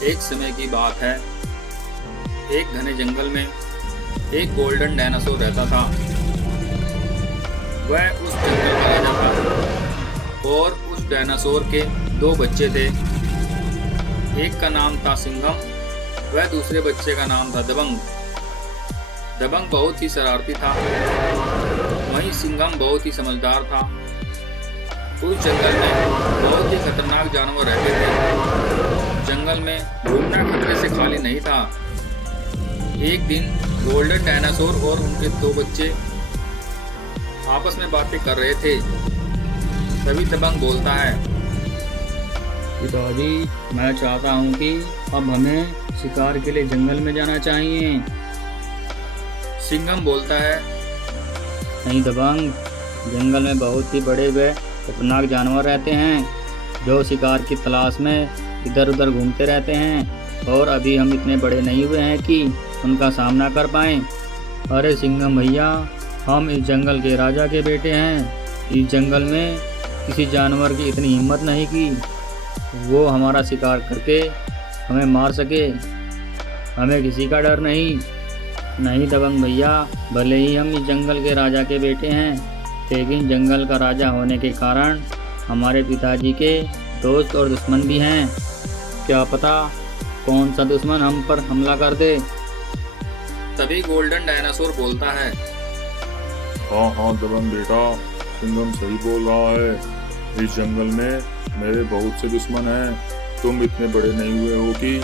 एक समय की बात है। एक घने जंगल में एक गोल्डन डायनासोर रहता था। वह उस जंगल का राजा था और उस डायनासोर के दो बच्चे थे। एक का नाम था सिंघम, वह दूसरे बच्चे का नाम था दबंग। दबंग बहुत ही शरारती था, वहीं सिंघम बहुत ही समझदार था। उस जंगल में बहुत ही खतरनाक जानवर रहते थे। जंगल में घूमना खतरे से खाली नहीं था। एक दिन गोल्डन डायनासोर और उनके दो बच्चे आपस में बातें कर रहे थे। तभी दबंग बोलता है, पिताजी, मैं चाहता हूँ कि अब हमें शिकार के लिए जंगल में जाना चाहिए। सिंघम बोलता है, नहीं दबंग, जंगल में बहुत ही बड़े व खतरनाक जानवर रहते हैं जो शिकार की तलाश में इधर उधर घूमते रहते हैं और अभी हम इतने बड़े नहीं हुए हैं कि उनका सामना कर पाएं। अरे सिंघम भैया, हम इस जंगल के राजा के बेटे हैं। इस जंगल में किसी जानवर की इतनी हिम्मत नहीं कि वो हमारा शिकार करके हमें मार सके। हमें किसी का डर नहीं। नहीं दबंग भैया, भले ही हम इस जंगल के राजा के बेटे हैं, लेकिन जंगल का राजा होने के कारण हमारे पिताजी के दोस्त और दुश्मन भी हैं। क्या पता कौन सा दुश्मन हम पर हमला कर दे। तभी गोल्डन डायनासोर बोलता है, हाँ दबंग बेटा, सिंघम सही बोल रहा है। इस जंगल में मेरे बहुत से दुश्मन हैं। तुम इतने बड़े नहीं हुए हो कि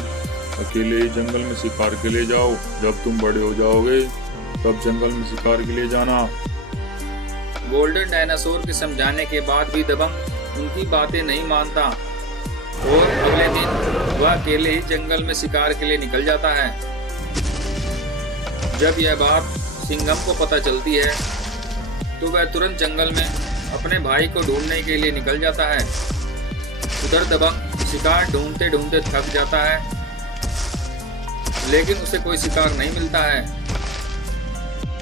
अकेले ही जंगल में शिकार के लिए जाओ। जब तुम बड़े हो जाओगे तब जंगल में शिकार के लिए जाना। गोल्डन डायनासोर के समझाने के बाद भी दबंग उनकी बातें नहीं मानता और अगले दिन वह अकेले ही जंगल में शिकार के लिए निकल जाता है। जब यह बात सिंघम को पता चलती है तो वह तुरंत जंगल में अपने भाई को ढूंढने के लिए निकल जाता है। उधर दबंग शिकार ढूंढते ढूंढते थक जाता है, लेकिन उसे कोई शिकार नहीं मिलता है।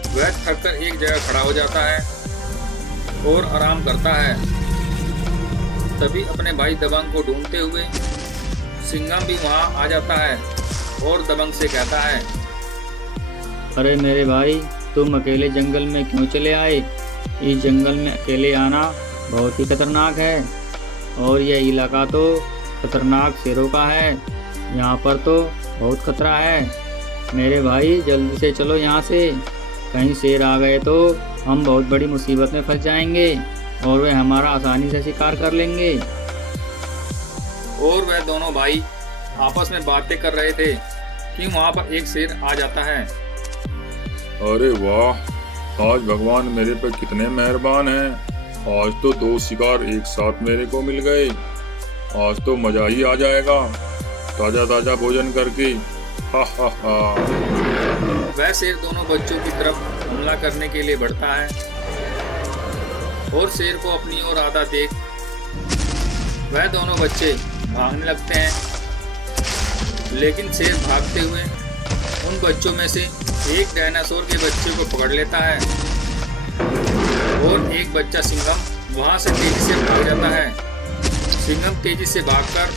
वह थक कर एक जगह खड़ा हो जाता है और आराम करता है। तभी अपने भाई दबंग को ढूंढते हुए सिंघम भी वहां आ जाता है और दबंग से कहता है, अरे मेरे भाई, तुम अकेले जंगल में क्यों चले आए? इस जंगल में अकेले आना बहुत ही खतरनाक है और यह इलाका तो खतरनाक शेरों का है। यहाँ पर तो बहुत खतरा है। मेरे भाई जल्दी से चलो यहाँ से, कहीं शेर आ गए तो हम बहुत बड़ी मुसीबत में फंस जाएंगे और वे हमारा आसानी से शिकार कर लेंगे। और वह दोनों भाई आपस में बातें कर रहे थे कि वहाँ पर एक शेर आ जाता है। अरे वाह, आज भगवान मेरे पर कितने मेहरबान हैं। आज तो दो शिकार एक साथ मेरे को मिल गए। आज तो मजा ही आ जाएगा ताजा ताजा भोजन करके। हा हा हा। वह शेर दोनों बच्चों की तरफ हमला करने के लिए बढ़ता है और शेर को अपनी ओर आता देख वह दोनों बच्चे भागने लगते हैं। लेकिन शेर भागते हुए उन बच्चों में से एक डायनासोर के बच्चे को पकड़ लेता है और एक बच्चा सिंघम वहां से तेजी से भाग जाता है। सिंघम तेजी से भागकर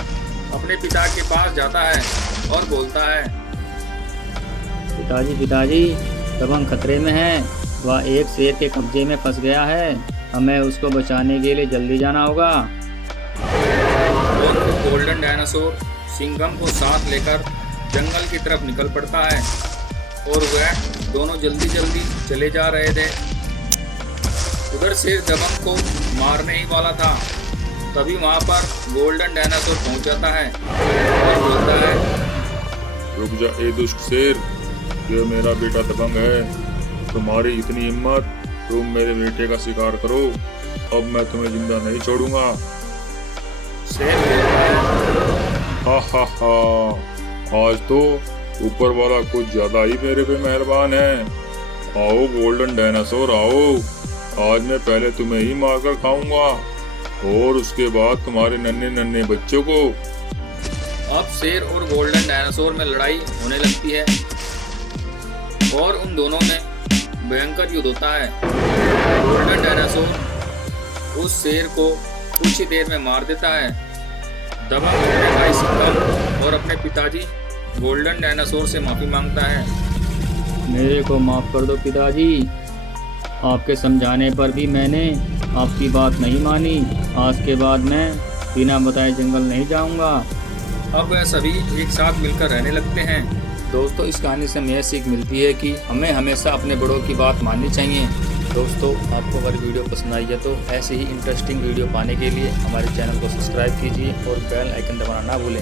अपने पिता के पास जाता है और बोलता है, पिताजी, दबंग खतरे में है। वह एक शेर के कब्जे में फंस गया है। हमें उसको बचाने के लिए जल्दी जाना होगा। और गोल्डन डायनासोर सिंघम को साथ लेकर जंगल की तरफ निकल पड़ता है और वह दोनों जल्दी जल्दी चले जा रहे थे। उधर शेर दबंग को मारने ही वाला था। तभी वहां पर गोल्डन डायनासोर पहुंच जाता है और बोलता है, रुक जा ए दुष्ट शेर, ये मेरा बेटा दबंग है। तुम्हारी इतनी हिम्मत, तुम मेरे बेटे का शिकार करो। अब मैं तुम्हें जिंदा नहीं छोड़ूंगा। शेर बोलता है, हा, आज तो ऊपर वाला कुछ ज्यादा ही मेरे पे मेहरबान है। आओ गोल्डन डायनासोर आओ, आज मैं पहले तुम्हें ही मारकर खाऊंगा और उसके बाद तुम्हारे नन्हे नन्हे बच्चों को। अब शेर और गोल्डन डायनासोर में लड़ाई होने लगती है और उन दोनों में भयंकर युद्ध होता है। गोल्डन डायनासोर उस शेर को कुछ ही देर में मार देता है। दबंग अपने भाई सिंघम और अपने पिताजी गोल्डन डायनासोर से माफी मांगता है। मेरे को माफ कर दो पिताजी, आपके समझाने पर भी मैंने आपकी बात नहीं मानी। आज के बाद मैं बिना बताए जंगल नहीं जाऊंगा। अब वह सभी एक साथ मिलकर रहने लगते हैं। दोस्तों, इस कहानी से हमें यह सीख मिलती है कि हमें हमेशा अपने बड़ों की बात माननी चाहिए। दोस्तों, आपको अगर वीडियो पसंद आई है तो ऐसे ही इंटरेस्टिंग वीडियो पाने के लिए हमारे चैनल को सब्सक्राइब कीजिए और बेल आइकन दबाना ना भूलें।